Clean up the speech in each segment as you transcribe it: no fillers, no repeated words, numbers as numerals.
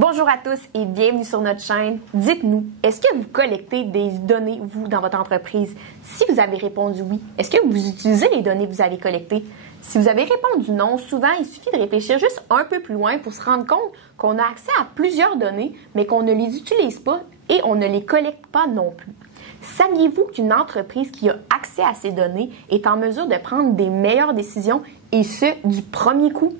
Bonjour à tous et bienvenue sur notre chaîne. Dites-nous, est-ce que vous collectez des données, vous, dans votre entreprise? Si vous avez répondu oui, est-ce que vous utilisez les données que vous avez collectées? Si vous avez répondu non, souvent, il suffit de réfléchir juste un peu plus loin pour se rendre compte qu'on a accès à plusieurs données, mais qu'on ne les utilise pas et on ne les collecte pas non plus. Saviez-vous qu'une entreprise qui a accès à ces données est en mesure de prendre des meilleures décisions et ce, du premier coup?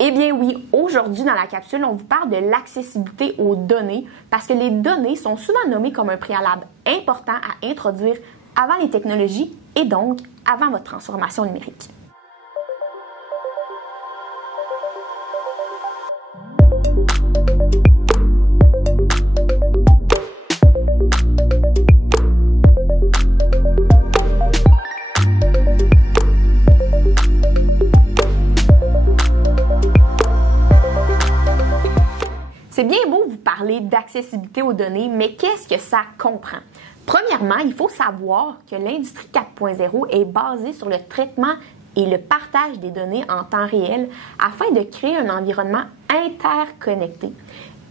Eh bien oui, aujourd'hui dans la capsule, on vous parle de l'accessibilité aux données parce que les données sont souvent nommées comme un préalable important à introduire avant les technologies et donc avant votre transformation numérique. C'est bien beau vous parler d'accessibilité aux données, mais qu'est-ce que ça comprend? Premièrement, il faut savoir que l'industrie 4.0 est basée sur le traitement et le partage des données en temps réel afin de créer un environnement interconnecté.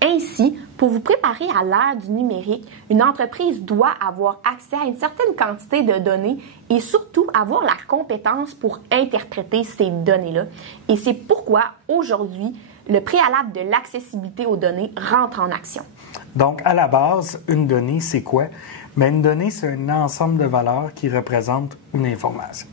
Ainsi, pour vous préparer à l'ère du numérique, une entreprise doit avoir accès à une certaine quantité de données et surtout avoir la compétence pour interpréter ces données-là. Et c'est pourquoi aujourd'hui, le préalable de l'accessibilité aux données rentre en action. Donc, à la base, une donnée, c'est quoi? Bien, une donnée, c'est un ensemble de valeurs qui représentent une information.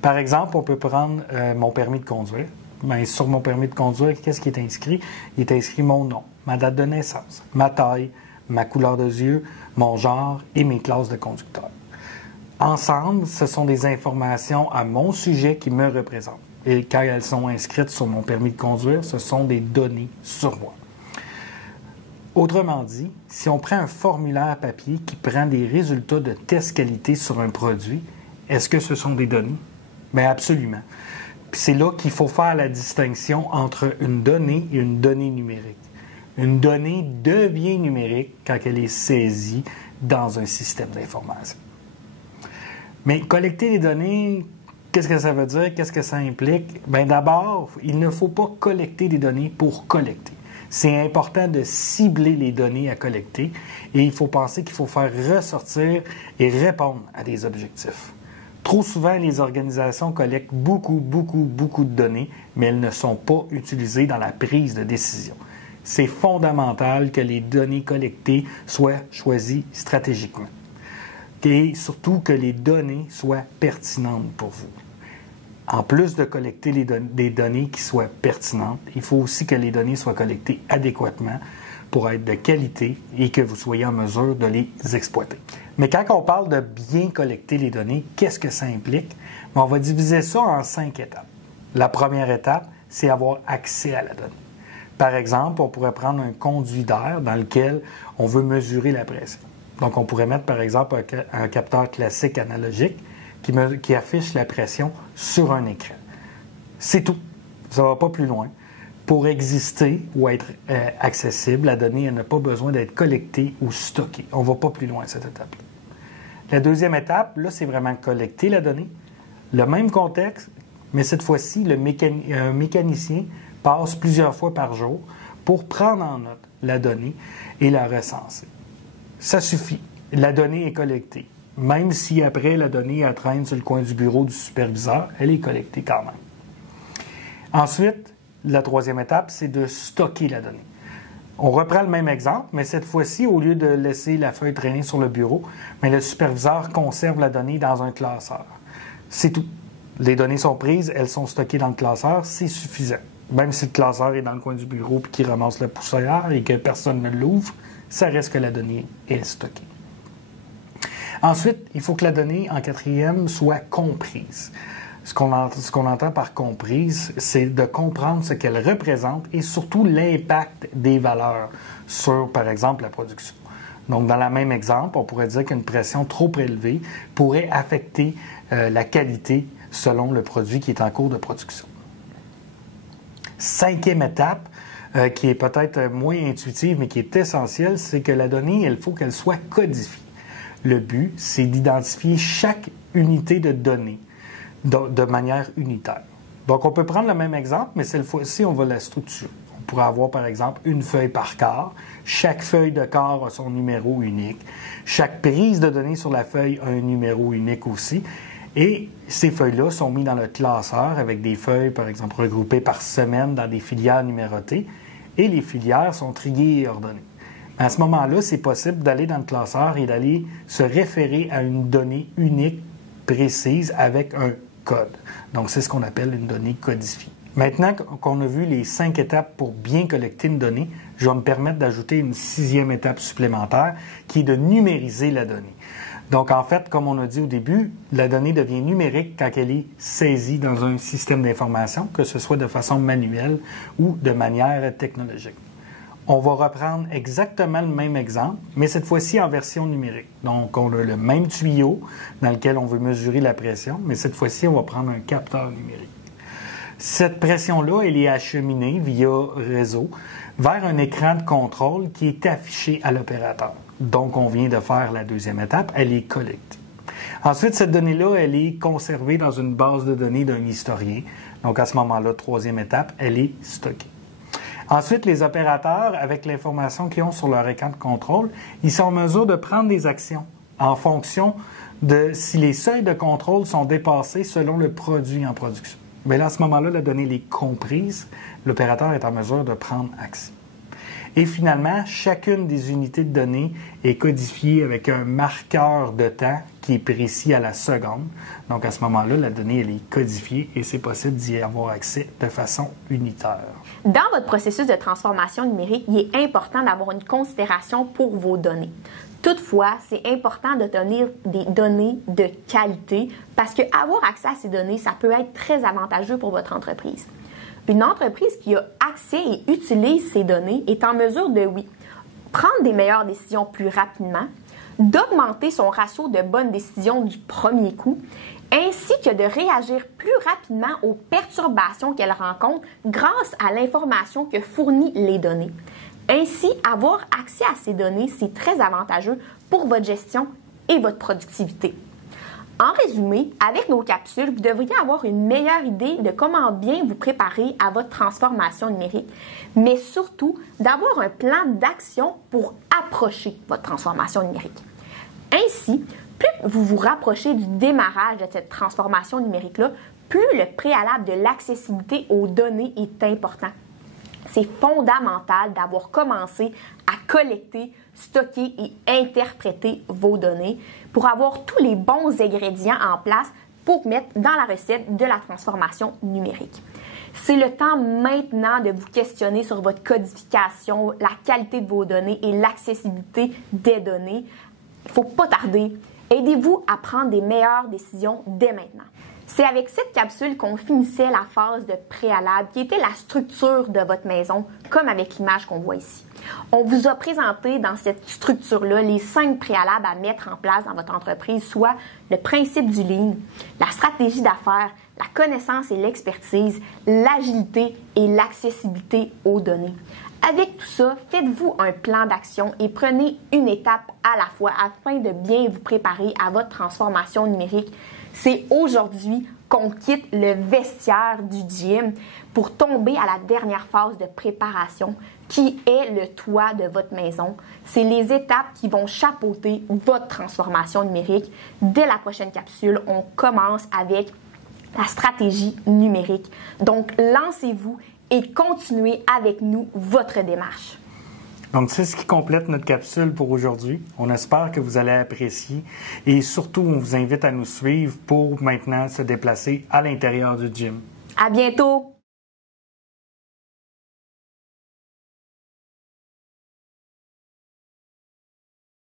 Par exemple, on peut prendre mon permis de conduire. Bien, sur mon permis de conduire, qu'est-ce qui est inscrit? Il est inscrit mon nom, ma date de naissance, ma taille, ma couleur de yeux, mon genre et mes classes de conducteur. Ensemble, ce sont des informations à mon sujet qui me représentent. Et quand elles sont inscrites sur mon permis de conduire, ce sont des données sur moi. Autrement dit, si on prend un formulaire papier qui prend des résultats de test qualité sur un produit, est-ce que ce sont des données? Bien, absolument. Puis c'est là qu'il faut faire la distinction entre une donnée et une donnée numérique. Une donnée devient numérique quand elle est saisie dans un système d'information. Mais collecter les données, qu'est-ce que ça veut dire? Qu'est-ce que ça implique? Bien, d'abord, il ne faut pas collecter des données pour collecter. C'est important de cibler les données à collecter et il faut penser qu'il faut faire ressortir et répondre à des objectifs. Trop souvent, les organisations collectent beaucoup de données, mais elles ne sont pas utilisées dans la prise de décision. C'est fondamental que les données collectées soient choisies stratégiquement. Et surtout que les données soient pertinentes pour vous. En plus de collecter des données qui soient pertinentes, il faut aussi que les données soient collectées adéquatement pour être de qualité et que vous soyez en mesure de les exploiter. Mais quand on parle de bien collecter les données, qu'est-ce que ça implique? On va diviser ça en 5 étapes. La première étape, c'est avoir accès à la donnée. Par exemple, on pourrait prendre un conduit d'air dans lequel on veut mesurer la pression. Donc, on pourrait mettre, par exemple, un capteur classique analogique qui affiche la pression sur un écran. C'est tout. Ça ne va pas plus loin. Pour exister ou être accessible, la donnée n'a pas besoin d'être collectée ou stockée. On ne va pas plus loin à cette étape-là. La deuxième étape, là, c'est vraiment collecter la donnée. Le même contexte, mais cette fois-ci, un mécanicien passe plusieurs fois par jour pour prendre en note la donnée et la recenser. Ça suffit. La donnée est collectée. Même si après la donnée elle traîne sur le coin du bureau du superviseur, elle est collectée quand même. Ensuite, la troisième étape, c'est de stocker la donnée. On reprend le même exemple, mais cette fois-ci, au lieu de laisser la feuille traîner sur le bureau, mais le superviseur conserve la donnée dans un classeur. C'est tout. Les données sont prises, elles sont stockées dans le classeur, c'est suffisant. Même si le classeur est dans le coin du bureau et qu'il ramasse la poussière et que personne ne l'ouvre, ça reste que la donnée est stockée. Ensuite, il faut que la donnée, en quatrième, soit comprise. Ce qu'on entend par comprise, c'est de comprendre ce qu'elle représente et surtout l'impact des valeurs sur, par exemple, la production. Donc, dans le même exemple, on pourrait dire qu'une pression trop élevée pourrait affecter la qualité selon le produit qui est en cours de production. Cinquième étape, qui est peut-être moins intuitive, mais qui est essentielle, c'est que la donnée, il faut qu'elle soit codifiée. Le but, c'est d'identifier chaque unité de données de manière unitaire. Donc, on peut prendre le même exemple, mais cette fois-ci, on va la structurer. pourrait avoir, par exemple, une feuille par quart. Chaque feuille de quart a son numéro unique. Chaque prise de données sur la feuille a un numéro unique aussi. Et ces feuilles-là sont mises dans le classeur avec des feuilles, par exemple, regroupées par semaine dans des filières numérotées. Et les filières sont triées et ordonnées. À ce moment-là, c'est possible d'aller dans le classeur et d'aller se référer à une donnée unique, précise, avec un code. Donc, c'est ce qu'on appelle une donnée codifiée. Maintenant qu'on a vu les 5 étapes pour bien collecter une donnée, je vais me permettre d'ajouter une 6e étape supplémentaire qui est de numériser la donnée. Donc, en fait, comme on a dit au début, la donnée devient numérique quand elle est saisie dans un système d'information, que ce soit de façon manuelle ou de manière technologique. On va reprendre exactement le même exemple, mais cette fois-ci en version numérique. Donc, on a le même tuyau dans lequel on veut mesurer la pression, mais cette fois-ci, on va prendre un capteur numérique. Cette pression-là, elle est acheminée via réseau vers un écran de contrôle qui est affiché à l'opérateur. Donc, on vient de faire la 2e étape, elle est collectée. Ensuite, cette donnée-là, elle est conservée dans une base de données d'un historien. Donc, à ce moment-là, 3e étape, elle est stockée. Ensuite, les opérateurs, avec l'information qu'ils ont sur leur écran de contrôle, ils sont en mesure de prendre des actions en fonction de si les seuils de contrôle sont dépassés selon le produit en production. Bien là, à ce moment-là, la donnée est comprise, l'opérateur est en mesure de prendre action. Et finalement, chacune des unités de données est codifiée avec un marqueur de temps qui est précis à la seconde. Donc, à ce moment-là, la donnée elle est codifiée et c'est possible d'y avoir accès de façon unitaire. Dans votre processus de transformation numérique, il est important d'avoir une considération pour vos données. Toutefois, c'est important de tenir des données de qualité parce que avoir accès à ces données, ça peut être très avantageux pour votre entreprise. Une entreprise qui a accès et utilise ces données est en mesure de, oui, prendre des meilleures décisions plus rapidement, d'augmenter son ratio de bonnes décisions du premier coup, ainsi que de réagir plus rapidement aux perturbations qu'elle rencontre grâce à l'information que fournit les données. Ainsi, avoir accès à ces données, c'est très avantageux pour votre gestion et votre productivité. En résumé, avec nos capsules, vous devriez avoir une meilleure idée de comment bien vous préparer à votre transformation numérique, mais surtout d'avoir un plan d'action pour approcher votre transformation numérique. Ainsi, plus vous vous rapprochez du démarrage de cette transformation numérique-là, plus le préalable de l'accessibilité aux données est important. C'est fondamental d'avoir commencé à collecter, stocker et interpréter vos données pour avoir tous les bons ingrédients en place pour mettre dans la recette de la transformation numérique. C'est le temps maintenant de vous questionner sur votre codification, la qualité de vos données et l'accessibilité des données. Il ne faut pas tarder. Aidez-vous à prendre des meilleures décisions dès maintenant. C'est avec cette capsule qu'on finissait la phase de préalable qui était la structure de votre maison, comme avec l'image qu'on voit ici. On vous a présenté dans cette structure-là les 5 préalables à mettre en place dans votre entreprise, soit le principe du lean, la stratégie d'affaires, la connaissance et l'expertise, l'agilité et l'accessibilité aux données. Avec tout ça, faites-vous un plan d'action et prenez une étape à la fois afin de bien vous préparer à votre transformation numérique. C'est aujourd'hui qu'on quitte le vestiaire du gym pour tomber à la dernière phase de préparation qui est le toit de votre maison. C'est les étapes qui vont chapeauter votre transformation numérique. Dès la prochaine capsule, on commence avec la stratégie numérique. Donc, lancez-vous et continuez avec nous votre démarche. Donc, c'est ce qui complète notre capsule pour aujourd'hui. On espère que vous allez apprécier et surtout, on vous invite à nous suivre pour maintenant se déplacer à l'intérieur du gym. À bientôt!